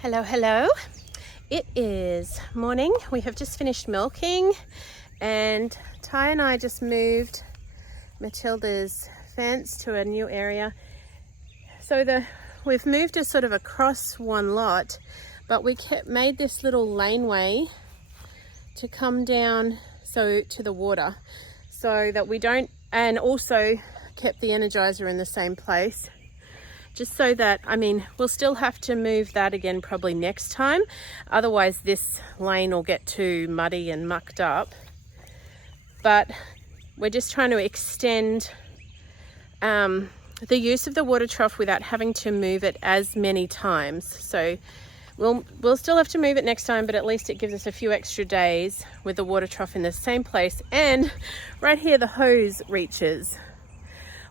Hello, hello. It is morning. We have just finished milking and Ty and I just moved Matilda's fence to a new area. So we've moved it sort of across one lot, but we made this little laneway to come down to the water so that we don't, and also kept the energizer in the same place. Just so that, we'll still have to move that again probably next time. Otherwise this lane will get too muddy and mucked up. But we're just trying to extend the use of the water trough without having to move it as many times. So we'll still have to move it next time, but at least it gives us a few extra days with the water trough in the same place. And right here the hose reaches.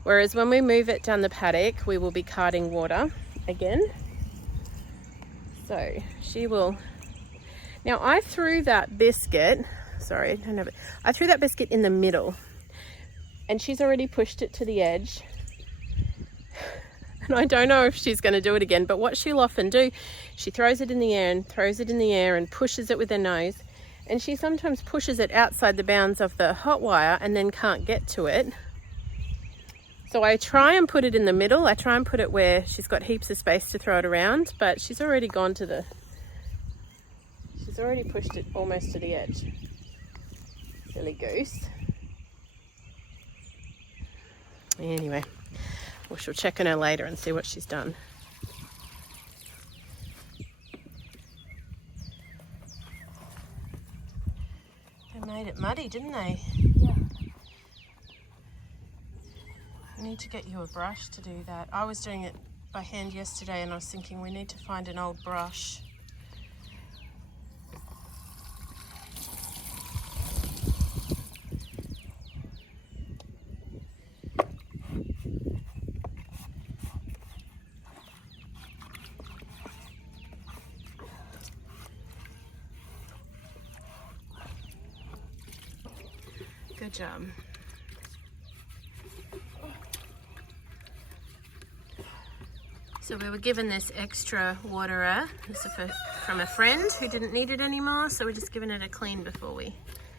Whereas when we move it down the paddock, we will be carting water again. So she will. Now I threw that biscuit, sorry, I don't have it. I threw that biscuit in the middle and she's already pushed it to the edge. And I don't know if she's going to do it again, but what she'll often do, she throws it in the air and throws it in the air and pushes it with her nose. And she sometimes pushes it outside the bounds of the hot wire and then can't get to it. So I try and put it in the middle. I try and put it where she's got heaps of space to throw it around, but she's already she's already pushed it almost to the edge. Silly goose. Anyway, we shall check on her later and see what she's done. They made it muddy, didn't they? Yeah. I need to get you a brush to do that. I was doing it by hand yesterday and I was thinking we need to find an old brush. Good job. So we were given this extra waterer. This is from a friend who didn't need it anymore, so we're just giving it a clean before we...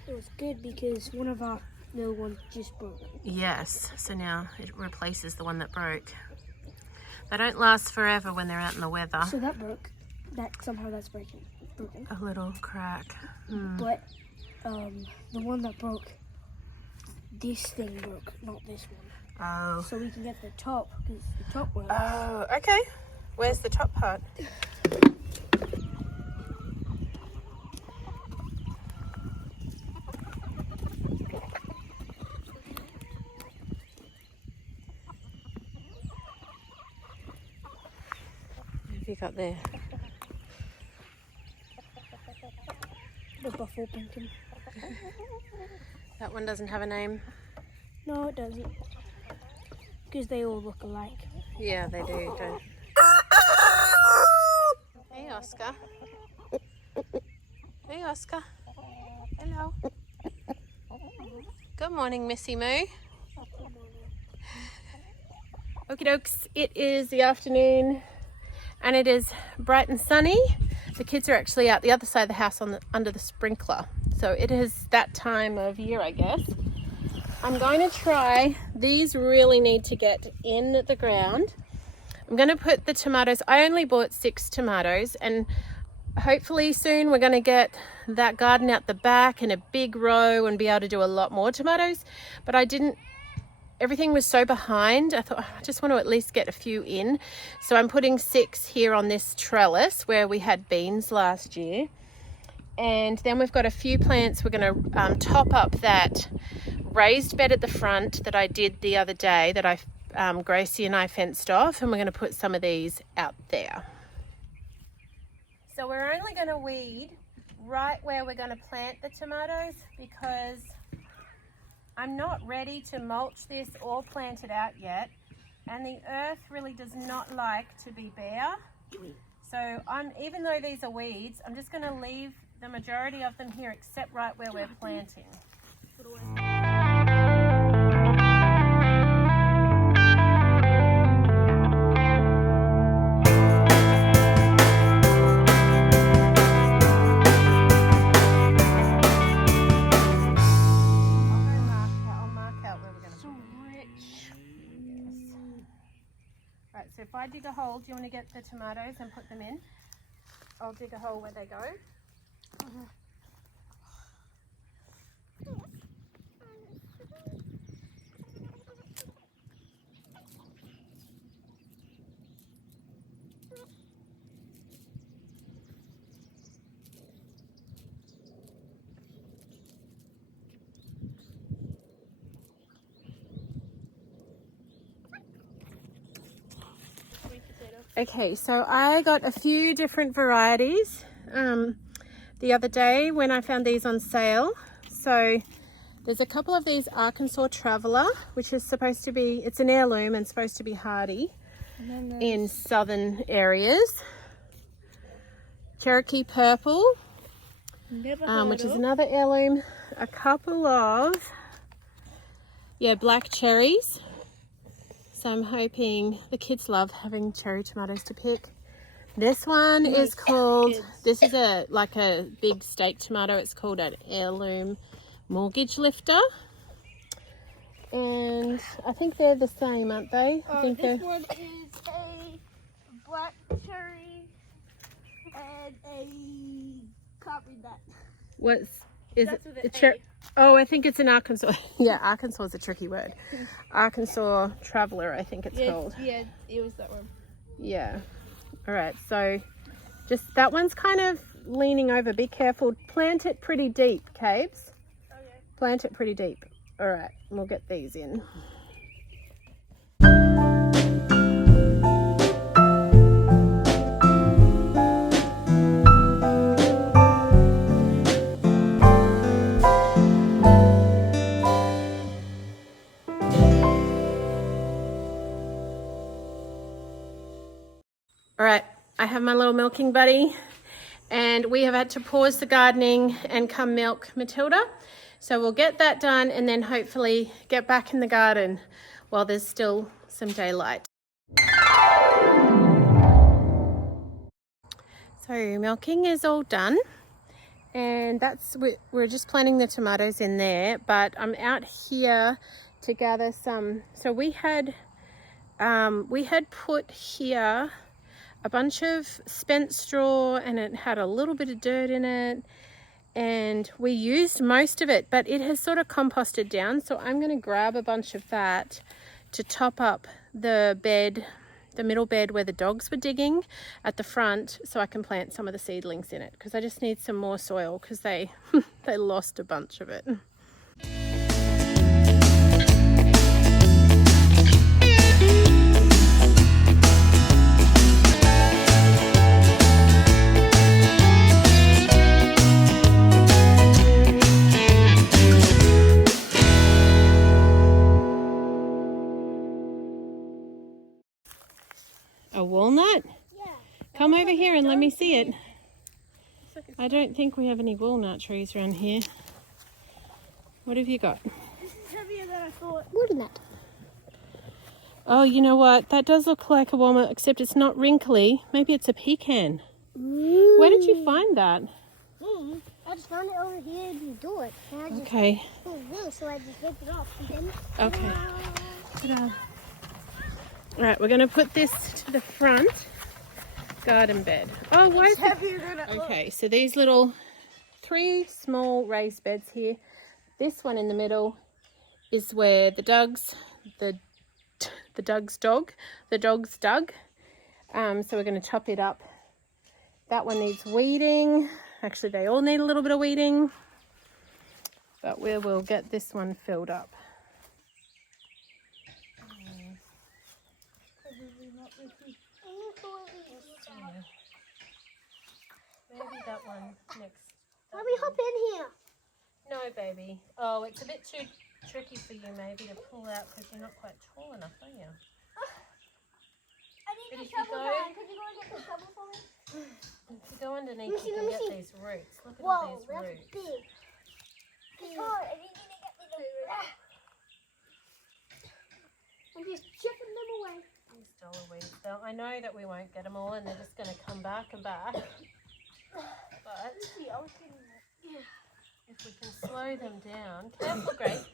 It was good because one of our little ones just broke. Yes, so now it replaces the one that broke. They don't last forever when they're out in the weather. So that broke. Somehow that's broken. A little crack. But the one that broke, this thing broke, not this one. Oh. So we can get the top, because the top works. Oh, okay. Where's the top part? What have you got there? The buffalo pumpkin. That one doesn't have a name? No, it doesn't. Because they all look alike. Yeah, they do, don't. Hey, Oscar. Hey, Oscar. Hello. Good morning, Missy Moo. Okie dokes, it is the afternoon and it is bright and sunny. The kids are actually out the other side of the house under the sprinkler. So it is that time of year, I guess. I'm going to try, these really need to get in the ground. I'm going to put the tomatoes, I only bought 6 tomatoes and hopefully soon we're going to get that garden out the back in a big row and be able to do a lot more tomatoes. But everything was so behind, I thought I just want to at least get a few in. So I'm putting 6 here on this trellis where we had beans last year. And then we've got a few plants. We're going to top up that raised bed at the front that I did the other day that Gracie and I fenced off, and we're going to put some of these out there. So we're only going to weed right where we're going to plant the tomatoes because I'm not ready to mulch this or plant it out yet, and the earth really does not like to be bare. So even though these are weeds, I'm just going to leave the majority of them here except right where we're planting. hole. Do you want to get the tomatoes and put them in? I'll dig a hole where they go. Okay, so I got a few different varieties the other day when I found these on sale. So there's a couple of these Arkansas Traveler, which is supposed to be, it's an heirloom and supposed to be hardy in southern areas. Cherokee Purple, which is another heirloom. A couple of, black cherries. So I'm hoping the kids love having cherry tomatoes to pick. This one is called, this is like a big steak tomato. It's called an heirloom mortgage lifter. And I think they're the same, aren't they? I think this one is a black cherry and a can't that. Is it? Oh, I think it's an Arkansas. Yeah, Arkansas is a tricky word. Arkansas Traveler, I think it's called. Yeah, it was that one. Yeah. All right, so just that one's kind of leaning over. Be careful. Plant it pretty deep, Cabes. Okay. Plant it pretty deep. All right, we'll get these in. All right, I have my little milking buddy and we have had to pause the gardening and come milk Matilda. So we'll get that done and then hopefully get back in the garden while there's still some daylight. So milking is all done and we're just planting the tomatoes in there, but I'm out here to gather some. So we had put here a bunch of spent straw and it had a little bit of dirt in it and we used most of it, but it has sort of composted down. So I'm going to grab a bunch of that to top up the bed, the middle bed where the dogs were digging at the front, so I can plant some of the seedlings in it because I just need some more soil because they lost a bunch of it. A walnut? Yeah. Come over here and let me see it. I don't think we have any walnut trees around here. What have you got? This is heavier than I thought. Walnut. Oh, you know what? That does look like a walnut, except it's not wrinkly. Maybe it's a pecan. Ooh. Where did you find that? I just found it over here in the door. Okay. So I just ripped it off. Okay. Ta-da. All right, we're going to put this to the front garden bed. Oh, why is it? Okay, so these little 3 small raised beds here. This one in the middle is where the dogs dug. So we're going to top it up. That one needs weeding. Actually, they all need a little bit of weeding, but we will get this one filled up. Maybe that one next. Let me hop in here. No, baby. Oh, it's a bit too tricky for you maybe to pull out because you're not quite tall enough, are you? I need a shovel hand. Could you go and get the shovel for me? If you go underneath, you can get these roots. Look at Whoa, all these that's roots. big. It's hard. I need you to get me the roots. I'm just chipping them away. These dollar weeds, though. I know that we won't get them all and they're just going to come back and back. But if we can slow them down. Careful, Grace.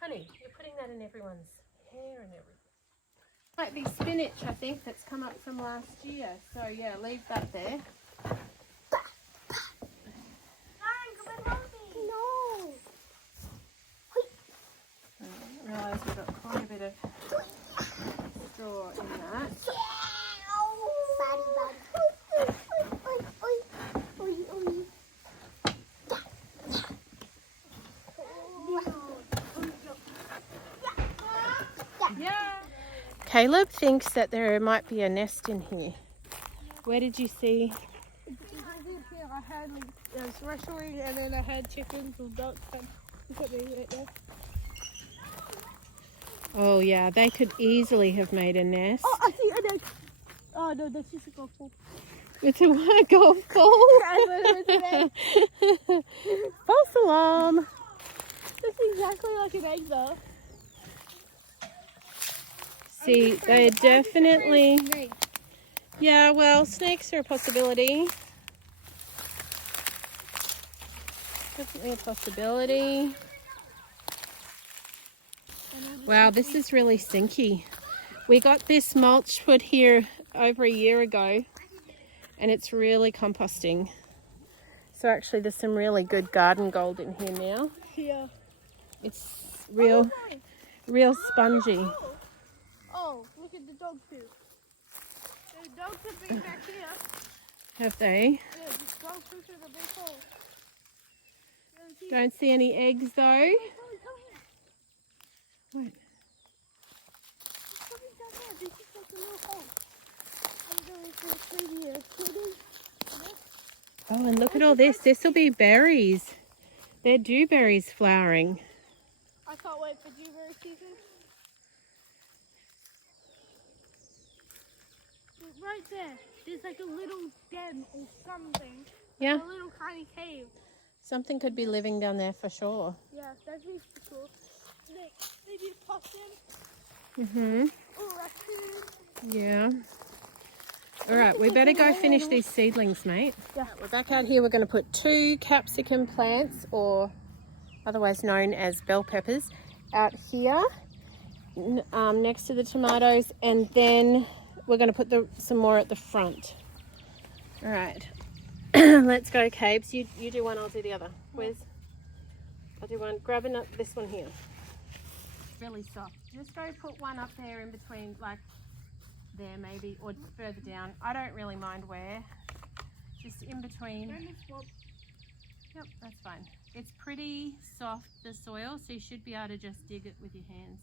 Honey, you're putting that in everyone's hair and everything. Might be spinach, I think, that's come up from last year. So yeah, leave that there. No. I realise we've got quite a bit of straw in that. Caleb thinks that there might be a nest in here. Where did you see? I had like I was wrestling, and then I had chickens or ducks. And look at me right there. Oh yeah, they could easily have made a nest. Oh, I see an egg. Oh no, that's just a golf ball. It's a what, golf ball? I thought it was an egg. False alarm. That's exactly like an egg, though. See, they definitely. Yeah, well, snakes are a possibility. Definitely a possibility. Wow, this is really stinky. We got this mulch put here over a year ago, and it's really composting. So actually there's some really good garden gold in here now. Yeah. It's real spongy. Oh, look at the dog poop. The dogs have been back here. Have they? Yeah, the dog poop is a big hole. Don't see any eggs though. Come here. What? It's coming down there. This is like a little hole. I'm going to clean here. Oh, and look at all this. This will be berries. They're dewberries flowering. I can't wait for dewberry season. Right there, there's like a little den or something. Yeah. A little tiny cave. Something could be living down there for sure. Yeah, that'd be cool. Maybe a possum. Mhm. Or a raccoon. Yeah. All right, we better go finish these seedlings, mate. Yeah. We're back out here. We're going to put 2 capsicum plants, or otherwise known as bell peppers, out here next to the tomatoes, and then we're going to put some more at the front. All right. Let's go, Cabes. You do one, I'll do the other. I'll do one. Grab this one here. Really soft. Just go put one up there in between, like there maybe, or further down. I don't really mind where. Just in between. Yep, that's fine. It's pretty soft, the soil, so you should be able to just dig it with your hands.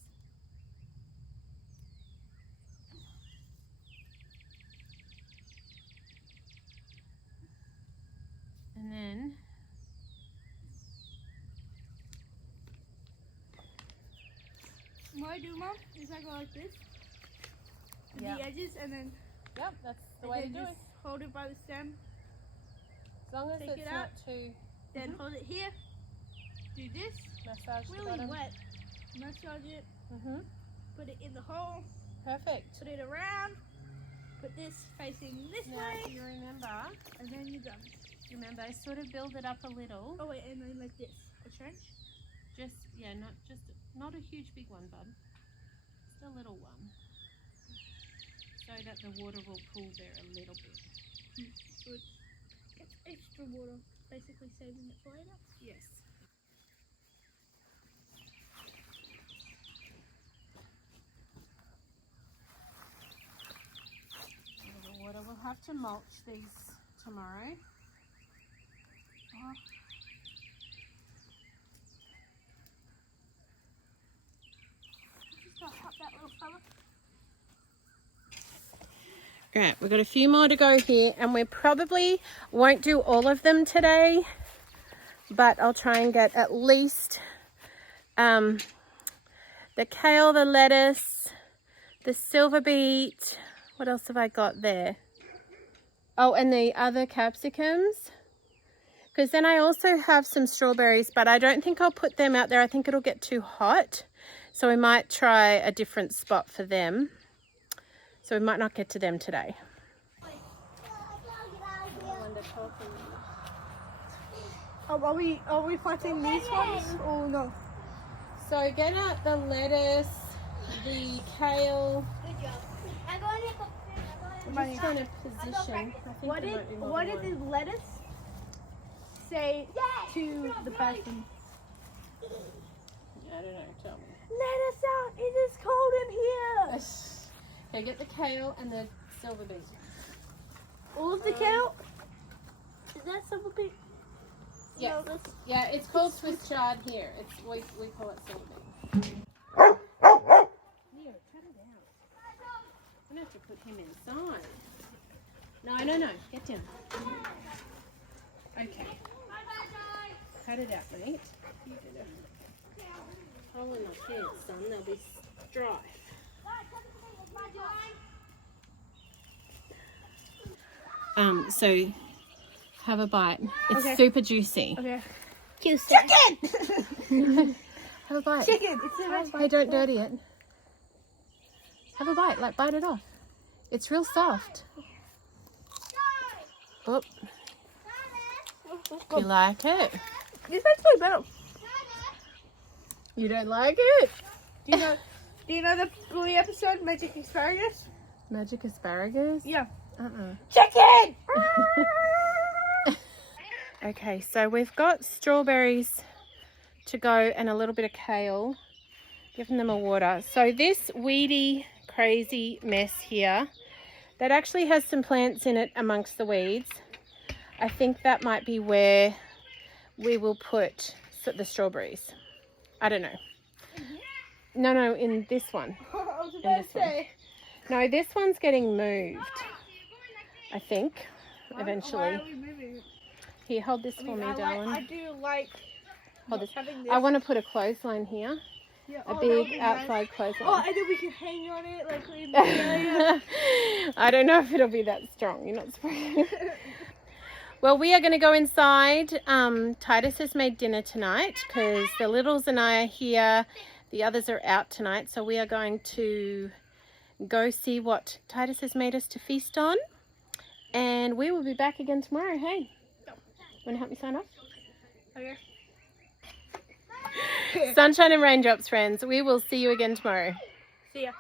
And then what I do, Mom, is I go like this. With the edges, and then yep, that's the way to do it. Hold it by the stem. As long as it's not too. Then hold it here. Do this. Massage the really bottom. wet. Massage it. Put it in the hole. Perfect. Put it around. Put this facing this way. Do you remember? And then you're done. Remember, sort of build it up a little. Oh wait, and then like this, a trench. Not a huge big one, bud. Just a little one, so that the water will pool there a little bit. So it gets extra water, basically saving it for later. Yes. A little water. We'll have to mulch these tomorrow. Oh. Just help that little fella. Right, we've got a few more to go here, and we probably won't do all of them today, but I'll try and get at least the kale, the lettuce, the silver beet. What else have I got there? Oh, and the other capsicums. Because then I also have some strawberries, but I don't think I'll put them out there. I think it'll get too hot. So we might try a different spot for them. So we might not get to them today. Are we planting these ones or no? So get out the lettuce, the kale, I'm just trying to position. I think What there did might be more what than did one. the lettuce say to the person? I don't know, tell me. Let us out! It is cold in here! Okay, get the kale and the silver beet. All of the kale? Is that silver beet? Yes. No, that's... Yeah, it's called Swiss chard here. We call it silver beet. Leo, cut it out. I'm going to have to put him inside. No. Get down. Okay. Cut it out, mate. You did it. Hole in my pants, son. They'll be dry. So have a bite. It's Okay. super juicy. Okay. Chicken! Have a bite. Chicken! It's the best Hey, don't dirty it. Have a bite. Like, bite it off. It's real soft. Oh. Do you like it? This actually better. You don't like it? Do you know the Bluey episode, Magic Asparagus? Magic asparagus? Yeah. Chicken! Okay, so we've got strawberries to go and a little bit of kale. Giving them a water. So this weedy, crazy mess here, that actually has some plants in it amongst the weeds. I think that might be where we will put the strawberries. I don't know. No, in this one. I was In about this to say. No, this one's getting moved, I think, Why eventually. are we moving it? Here, hold this for me, darling. I do like Hold this. having this. I want to put a clothesline here. Yeah, A that would big be nice. outside Oh, clothesline. and then we can hang on it like in Australia. I don't know if it'll be that strong. You're not supposed. Well, we are going to go inside. Titus has made dinner tonight because the littles and I are here. The others are out tonight. So we are going to go see what Titus has made us to feast on. And we will be back again tomorrow. Hey, want to help me sign off? Okay. Sunshine and raindrops, friends. We will see you again tomorrow. See ya.